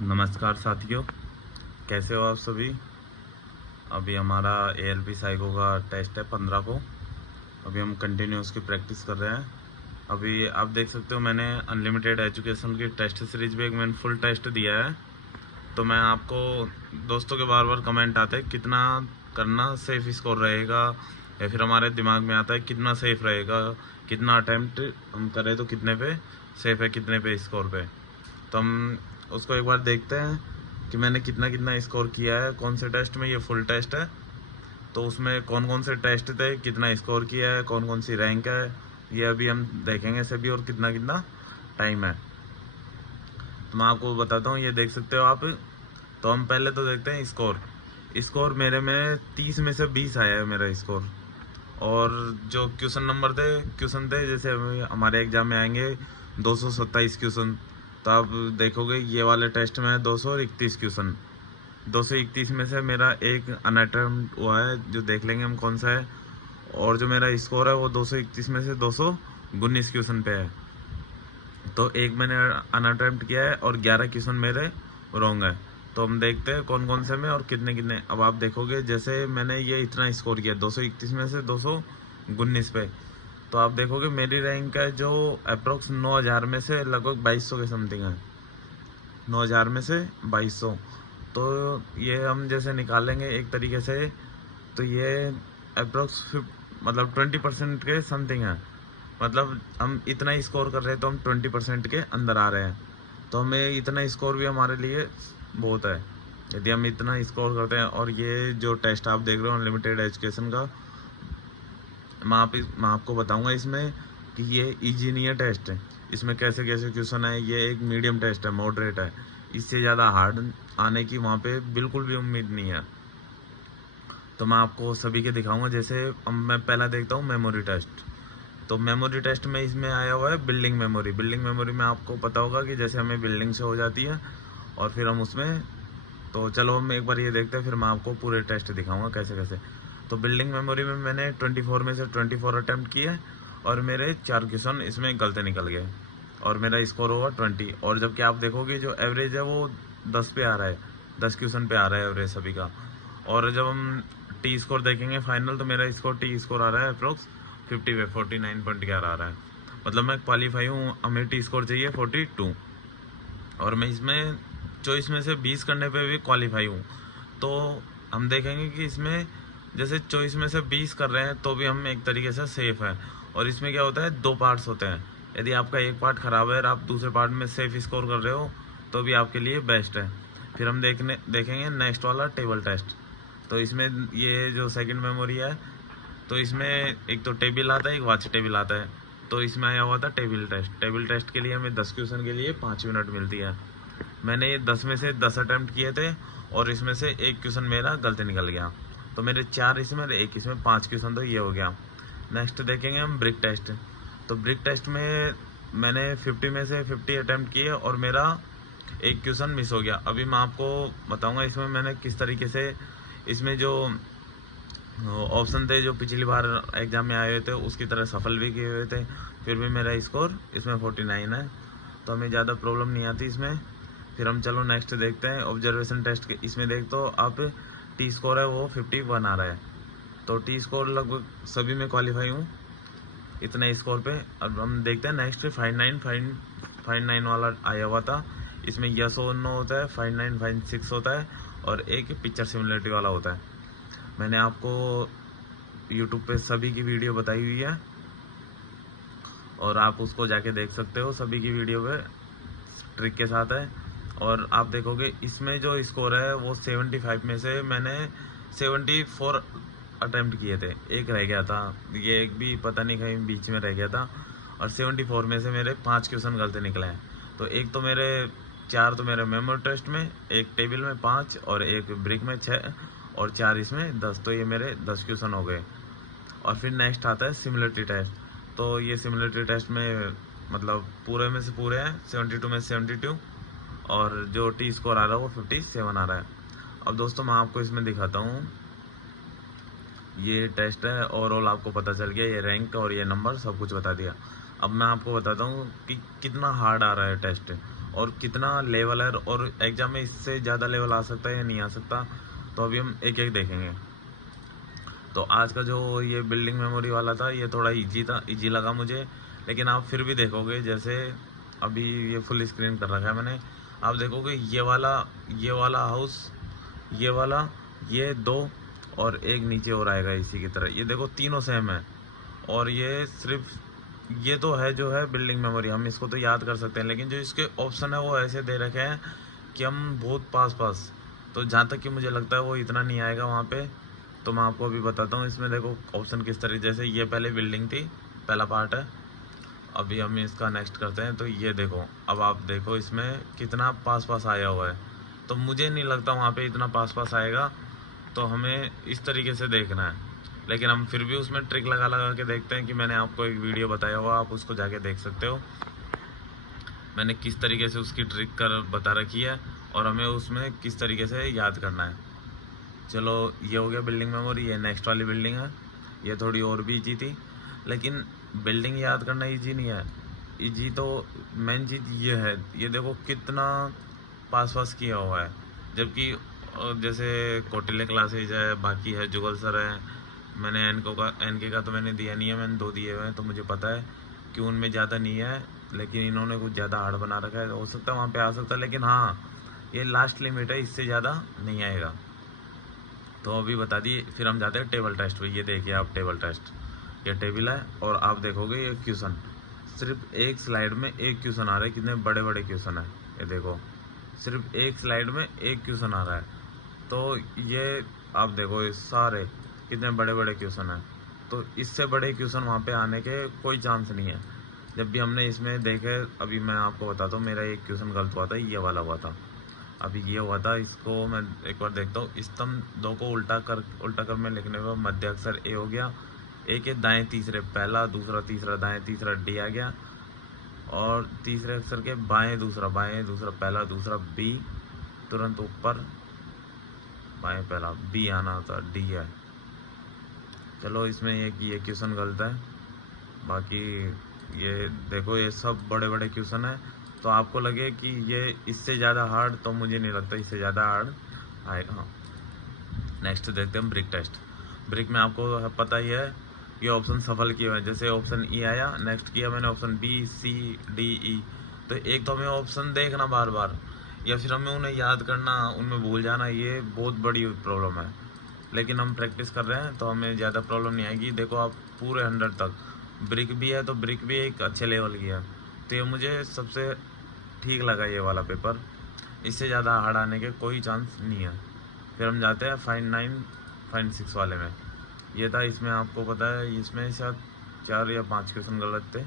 नमस्कार साथियों, कैसे हो आप सभी। अभी हमारा ALP साइको का टेस्ट है 15 को। अभी हम कंटिन्यू उसकी प्रैक्टिस कर रहे हैं। अभी आप देख सकते हो मैंने अनलिमिटेड एजुकेशन की टेस्ट सीरीज में एक मैंने फुल टेस्ट दिया है। तो मैं आपको दोस्तों के बार बार कमेंट आते हैं कितना करना सेफ स्कोर रहेगा, या फिर हमारे दिमाग में आता है कितना सेफ रहेगा, कितना अटेम्प्ट हम करें तो कितने पे सेफ है, कितने पे स्कोर पे। तो हम उसको एक बार देखते हैं कि मैंने कितना कितना स्कोर किया है कौन से टेस्ट में। ये फुल टेस्ट है, तो उसमें कौन कौन से टेस्ट थे, कितना स्कोर किया है, कौन कौन सी रैंक है, ये अभी हम देखेंगे सभी, और कितना कितना टाइम है। तो मैं आपको बताता हूँ, ये देख सकते हो आप। तो हम पहले तो देखते हैं स्कोर। स्कोर मेरे में 30 में से 20 आया है मेरा स्कोर। और जो क्वेश्चन थे जैसे हमारे एग्जाम में आएंगे 227 क्वेश्चन। तो आप देखोगे ये वाले टेस्ट में 231 क्वेश्चन। 231 में से मेरा एक अनअटेम्प्ट हुआ है, जो देख लेंगे हम कौन सा है। और जो मेरा स्कोर है वो 231 में से 219 क्वेश्चन पे है। तो एक मैंने अनअटेम्प्ट किया है और 11 क्वेश्चन मेरे रॉन्ग है। तो हम देखते हैं कौन कौन से में और कितने कितने। अब आप देखोगे जैसे मैंने ये इतना स्कोर किया 231 में से 219 पे। तो आप देखोगे मेरी रैंक है जो अप्रोक्स 9000 में से लगभग 2200 के समथिंग है। 9000 में से 2200। तो ये हम जैसे निकालेंगे एक तरीके से, तो ये अप्रोक्स मतलब 20% के समथिंग है। मतलब हम इतना ही स्कोर कर रहे हैं तो हम 20% के अंदर आ रहे हैं। तो हमें इतना स्कोर भी हमारे लिए बहुत है यदि हम इतना स्कोर करते हैं। और ये जो टेस्ट आप देख रहे हो अनलिमिटेड एजुकेशन का, मैं आपको बताऊंगा इसमें कि ये इजी नहीं है टेस्ट। इसमें कैसे कैसे क्वेश्चन है, ये एक मीडियम टेस्ट है, मॉडरेट है। इससे ज़्यादा हार्ड आने की वहाँ पे बिल्कुल भी उम्मीद नहीं है। तो मैं आपको सभी के दिखाऊंगा। जैसे अब मैं पहला देखता हूँ मेमोरी टेस्ट। तो मेमोरी टेस्ट में इसमें आया हुआ है बिल्डिंग मेमोरी। बिल्डिंग मेमोरी में आपको पता होगा कि जैसे हमें बिल्डिंग से हो जाती है और फिर हम उसमें, तो चलो हम एक बार ये देखते हैं, फिर मैं आपको पूरे टेस्ट दिखाऊंगा कैसे कैसे। तो बिल्डिंग मेमोरी में मैंने 24 में से 24 अटैम्प्ट किए और मेरे 4 क्वेश्चन इसमें गलत निकल गए और मेरा स्कोर हुआ 20। और जबकि आप देखोगे जो एवरेज है वो 10 पे आ रहा है, 10 क्वेश्चन पे आ रहा है एवरेज सभी का। और जब हम टी स्कोर देखेंगे फाइनल, तो मेरा स्कोर टी स्कोर आ रहा है अप्रोक्स 50 पे, 49.11 आ रहा है। मतलब मैं क्वालिफाई हूँ, हमें टी स्कोर चाहिए 42। और मैं इसमें चॉइस में से 20 करने पे भी क्वालिफाई हूँ। तो हम देखेंगे कि इसमें जैसे चॉइस में से 20 कर रहे हैं तो भी हम एक तरीके से सेफ है। और इसमें क्या होता है, 2 पार्ट्स होते हैं। यदि आपका एक पार्ट ख़राब है और आप दूसरे पार्ट में सेफ स्कोर कर रहे हो तो भी आपके लिए बेस्ट है। फिर हम देखेंगे नेक्स्ट वाला टेबल टेस्ट। तो इसमें ये जो सेकंड मेमोरी है, तो इसमें एक तो टेबल आता है, एक वाच टेबल आता है। तो इसमें आया हुआ था टेबल टेस्ट। टेबल टेस्ट के लिए हमें 10 क्वेश्चन के लिए 5 मिनट मिलती है। मैंने ये 10 में से 10 अटैम्प्ट किए थे और इसमें से एक क्वेश्चन मेरा गलत निकल गया। तो मेरे 4 इसमें और एक इसमें, 5 क्वेश्चन तो ये हो गया। नेक्स्ट देखेंगे हम ब्रिक टेस्ट। तो ब्रिक टेस्ट में मैंने 50 में से 50 अटैम्प्ट किए और मेरा एक क्वेश्चन मिस हो गया। अभी मैं आपको बताऊंगा इसमें मैंने किस तरीके से, इसमें जो ऑप्शन थे जो पिछली बार एग्जाम में आए हुए थे उसकी तरह सफल भी किए हुए थे, फिर भी मेरा स्कोर इसमें 49 है। तो हमें ज़्यादा प्रॉब्लम नहीं आती इसमें। फिर हम चलो नेक्स्ट देखते हैं ऑब्जर्वेशन टेस्ट के। इसमें देख तो आप टी स्कोर है वो 51 आ रहा है। तो टी स्कोर लगभग सभी में क्वालिफाई हूँ इतने स्कोर पे। अब हम देखते हैं नेक्स्ट 59 वाला आया हुआ था। इसमें यस और नो होता है, 5956 होता है और एक पिक्चर सिमिलरिटी वाला होता है। मैंने आपको यूट्यूब पे सभी की वीडियो बताई हुई है और आप उसको जाके देख सकते हो, सभी की वीडियो पे ट्रिक के साथ है। और आप देखोगे इसमें जो स्कोर है वो 75 में से मैंने 74 अटेम्प्ट किए थे, एक रह गया था, ये एक भी पता नहीं कहीं बीच में रह गया था। और 74 में से मेरे 5 क्वेश्चन गलत निकले हैं। तो एक तो मेरे 4 तो मेरे मेमोरी टेस्ट में, एक टेबल में 5 और एक ब्रिक में 6 और 4 इसमें 10। तो ये मेरे 10 क्वेश्चन हो गए। और फिर नेक्स्ट आता है सिमिलरिटी टेस्ट। तो ये सिमिलरिटी टेस्ट में मतलब पूरे में से पूरे हैं, 72 में से 72। और जो टी स्कोर आ रहा है वो 57 आ रहा है। अब दोस्तों मैं आपको इसमें दिखाता हूँ, ये टेस्ट है ओवरऑल, आपको पता चल गया ये रैंक और ये नंबर सब कुछ बता दिया। अब मैं आपको बताता हूँ कि कितना हार्ड आ रहा है टेस्ट। और कितना लेवल है, और एग्जाम में इससे ज़्यादा लेवल आ सकता है या नहीं आ सकता, तो अभी हम एक एक देखेंगे। तो आज का जो ये बिल्डिंग मेमोरी वाला था ये थोड़ा इजी था, इजी लगा मुझे, लेकिन आप फिर भी देखोगे, जैसे अभी ये फुल स्क्रीन कर रखा है मैंने, आप देखोगे ये वाला हाउस, ये वाला, ये दो, और एक नीचे और आएगा इसी की तरह, ये देखो तीनों सेम है। और ये सिर्फ ये तो है जो है बिल्डिंग मेमोरी, हम इसको तो याद कर सकते हैं, लेकिन जो इसके ऑप्शन है वो ऐसे दे रखे हैं कि हम बहुत पास पास, तो जहाँ तक कि मुझे लगता है वो इतना नहीं आएगा वहाँ पे। तो मैं आपको अभी बताता हूँ इसमें देखो ऑप्शन किस तरह, जैसे ये पहले बिल्डिंग थी, पहला पार्ट है, अभी हम इसका नेक्स्ट करते हैं। तो ये देखो, अब आप देखो इसमें कितना पास पास आया हुआ है, तो मुझे नहीं लगता वहाँ पे इतना पास पास आएगा, तो हमें इस तरीके से देखना है। लेकिन हम फिर भी उसमें ट्रिक लगा लगा के देखते हैं, कि मैंने आपको एक वीडियो बताया हुआ, आप उसको जाके देख सकते हो, मैंने किस तरीके से उसकी ट्रिक कर बता रखी है, और हमें उसमें किस तरीके से याद करना है। चलो ये हो गया बिल्डिंग मेमोरी, ये नेक्स्ट वाली बिल्डिंग है, ये थोड़ी और भी ईजी थी, लेकिन बिल्डिंग याद करना ईजी नहीं है, ईजी तो मेन चीज़ ये है, ये देखो कितना पास पास किया हुआ है। जबकि जैसे कौटिल्य क्लासेज है, बाकी है जुगल सर है, मैंने एनके का तो मैंने दिया नहीं है, मैंने 2 दिए हुए हैं, तो मुझे पता है कि उनमें ज़्यादा नहीं है, लेकिन इन्होंने कुछ ज़्यादा हार्ड बना रखा है, हो सकता है वहाँ पे आ सकता है, लेकिन हाँ ये लास्ट लिमिट है, इससे ज़्यादा नहीं आएगा। तो अभी बता दिए, फिर हम जाते हैं टेबल टेस्ट पे। ये देखिए आप टेबल टेस्ट, ये टेबल है, और आप देखोगे ये क्वेश्चन, सिर्फ एक स्लाइड में एक क्वेश्चन आ रहा है, कितने बड़े बड़े क्वेश्चन है, ये देखो सिर्फ एक स्लाइड में एक क्वेश्चन आ रहा है। तो ये आप देखो ये सारे कितने बड़े बड़े क्वेश्चन हैं, तो इससे बड़े क्वेश्चन वहाँ पे आने के कोई चांस नहीं है। जब भी हमने इसमें देखे, अभी मैं आपको बताता हूँ, मेरा एक क्वेश्चन गलत हुआ था, ये वाला हुआ था, अभी ये हुआ था, इसको मैं एक बार देखता हूँ। स्तंभ 2 को उल्टा कर में लिखने पर मध्य अक्षर ए हो गया, ए के दाएं तीसरे पहला, दूसरा तीसरा दाएं तीसरा डी आ गया, और तीसरे अक्षर के बाएं दूसरा पहला, दूसरा बी, तुरंत ऊपर बाएं पहला बी आना होता, डी है। चलो इसमें ये क्वेश्चन गलत है, बाकी ये देखो ये सब बड़े बड़े क्वेश्चन है, तो आपको लगे कि ये इससे ज़्यादा हार्ड, तो मुझे नहीं लगता इससे ज़्यादा हार्ड आएगा। हाँ, नेक्स्ट देखते हैं ब्रिक टेस्ट। ब्रिक में आपको पता ही है, ये ऑप्शन सफल किए हुए हैं, जैसे ऑप्शन ई आया, नेक्स्ट किया मैंने option B C D E, तो एक तो हमें ऑप्शन देखना बार बार, या फिर हमें उन्हें याद करना, उनमें भूल जाना, ये बहुत बड़ी प्रॉब्लम है। लेकिन हम प्रैक्टिस कर रहे हैं तो हमें ज़्यादा प्रॉब्लम नहीं आएगी। देखो आप पूरे 100 तक ब्रिक भी है, तो ब्रिक भी एक अच्छे लेवल की है, तो ये मुझे सबसे ठीक लगा ये वाला पेपर, इससे ज़्यादा हार्ड आने के कोई चांस नहीं है। फिर हम जाते हैं फाइन 6 वाले में। ये था, इसमें आपको पता है इसमें शायद 4 या 5 क्वेश्चन गलत थे,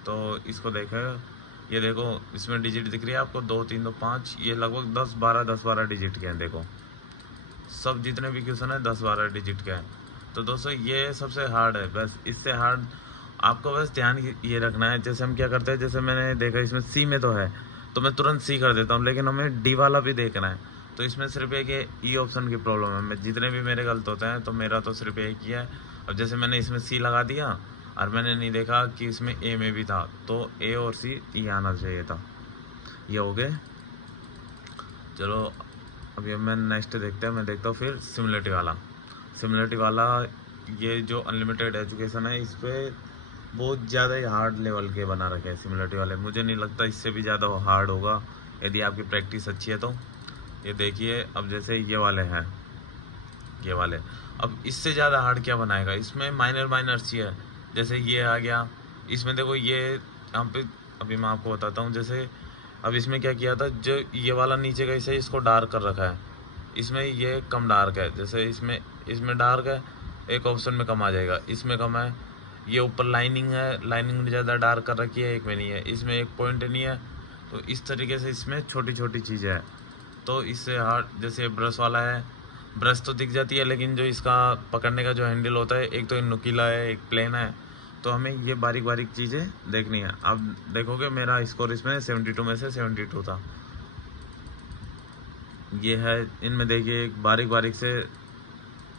तो इसको देखें, ये देखो इसमें डिजिट दिख रही है आपको 2 3 2 5, ये लगभग 10 12 डिजिट के हैं। देखो सब जितने भी क्वेश्चन है 10 12 डिजिट के हैं। तो दोस्तों ये सबसे हार्ड है, बस इससे हार्ड आपको बस ध्यान ये रखना है। जैसे हम क्या करते हैं, जैसे मैंने देखा इसमें सी में तो है, तो मैं तुरंत सी कर देता हूँ, लेकिन हमें डी वाला भी देखना है, तो इसमें सिर्फ एक ई ऑप्शन की प्रॉब्लम है। मैं जितने भी मेरे गलत होते हैं, तो मेरा तो सिर्फ एक ही है। अब जैसे मैंने इसमें सी लगा दिया, और मैंने नहीं देखा कि इसमें ए में भी था, तो ए और सी ई आना चाहिए था। ये हो गए। चलो अभी मैं नेक्स्ट देखते हैं, मैं देखता हूँ फिर सिमिलरिटी वाला ये जो अनलिमिटेड एजुकेशन है, इस पर बहुत ज़्यादा ही हार्ड लेवल के बना रखे हैं सिमिलरिटी वाले। मुझे नहीं लगता इससे भी ज़्यादा हार्ड होगा, यदि आपकी प्रैक्टिस अच्छी है तो। ये देखिए, अब जैसे ये वाले हैं, ये वाले, अब इससे ज़्यादा हार्ड क्या बनाएगा, इसमें माइनर सी है, जैसे ये आ गया, इसमें देखो ये यहाँ पे, अभी मैं आपको बताता हूँ। जैसे अब इसमें क्या किया था, जो ये वाला नीचे का इसे इसको डार्क कर रखा है, इसमें ये कम डार्क है, जैसे इसमें डार्क है, एक ऑप्शन में कम आ जाएगा, इसमें कम है। ये ऊपर लाइनिंग है, लाइनिंग ज़्यादा डार्क कर रखी है, एक में नहीं है, इसमें एक पॉइंट नहीं है, तो इस तरीके से इसमें छोटी छोटी चीज़ें हैं। तो इससे हार्ड, जैसे ब्रश वाला है, ब्रश तो दिख जाती है, लेकिन जो इसका पकड़ने का जो हैंडल होता है, एक तो नुकीला है, एक प्लेन है, तो हमें ये बारीक बारीक चीज़ें देखनी है। अब देखोगे मेरा स्कोर इसमें 72 में से 72 था। ये है, इनमें देखिए एक बारीक बारीक से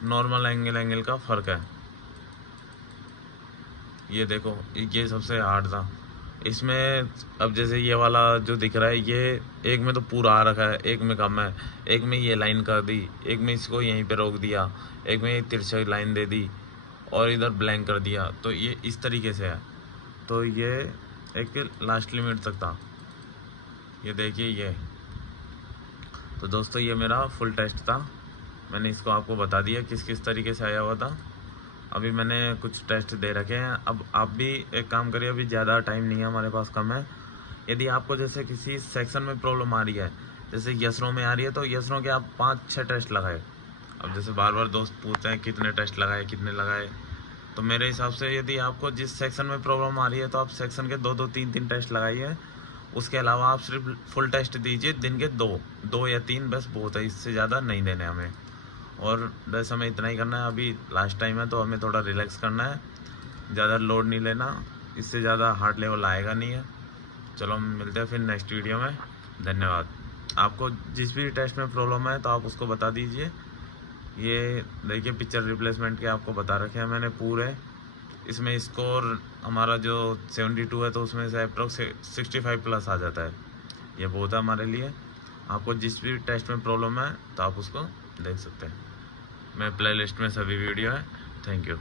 नॉर्मल एंगल का फ़र्क है। ये देखो, ये सबसे हार्ड था, इसमें अब जैसे ये वाला जो दिख रहा है, ये एक में तो पूरा आ रखा है, एक में कम है, एक में ये लाइन कर दी, एक में इसको यहीं पे रोक दिया, एक में एक तिरछी लाइन दे दी और इधर ब्लैंक कर दिया। तो ये इस तरीके से है। तो ये एक लास्ट लिमिट तक था, ये देखिए ये। तो दोस्तों ये मेरा फुल टेस्ट था, मैंने इसको आपको बता दिया किस किस तरीके से आया हुआ था। अभी मैंने कुछ टेस्ट दे रखे हैं। अब आप भी एक काम करिए, अभी ज़्यादा टाइम नहीं है हमारे पास, कम है। यदि आपको जैसे किसी सेक्शन में प्रॉब्लम आ रही है, जैसे यसरो में आ रही है, तो यसरो के आप 5-6 टेस्ट लगाए। अब जैसे बार बार दोस्त पूछते हैं कितने टेस्ट लगाए कितने लगाए, तो मेरे हिसाब से यदि आपको जिस सेक्शन में प्रॉब्लम आ रही है तो आप सेक्शन के 2-2 3-3 टेस्ट लगाइए। उसके अलावा आप सिर्फ फुल टेस्ट दीजिए, दिन के 2 या 3 बस बहुत है, इससे ज़्यादा नहीं देने हमें। और बस हमें इतना ही करना है, अभी लास्ट टाइम है तो हमें थोड़ा रिलैक्स करना है, ज़्यादा लोड नहीं लेना, इससे ज़्यादा हार्ड लेवल आएगा नहीं है। चलो हम मिलते हैं फिर नेक्स्ट वीडियो में, धन्यवाद। आपको जिस भी टेस्ट में प्रॉब्लम है तो आप उसको बता दीजिए। ये देखिए पिक्चर रिप्लेसमेंट के आपको बता रखे हैं मैंने पूरे। इसमें स्कोर हमारा जो 72 है, तो उसमें से अप्रोक्स 65 प्लस आ जाता है, ये बहुत है हमारे लिए। आपको जिस भी टेस्ट में प्रॉब्लम है तो आप उसको देख सकते हैं, मैं प्ले लिस्ट में सभी वीडियो है। Thank you.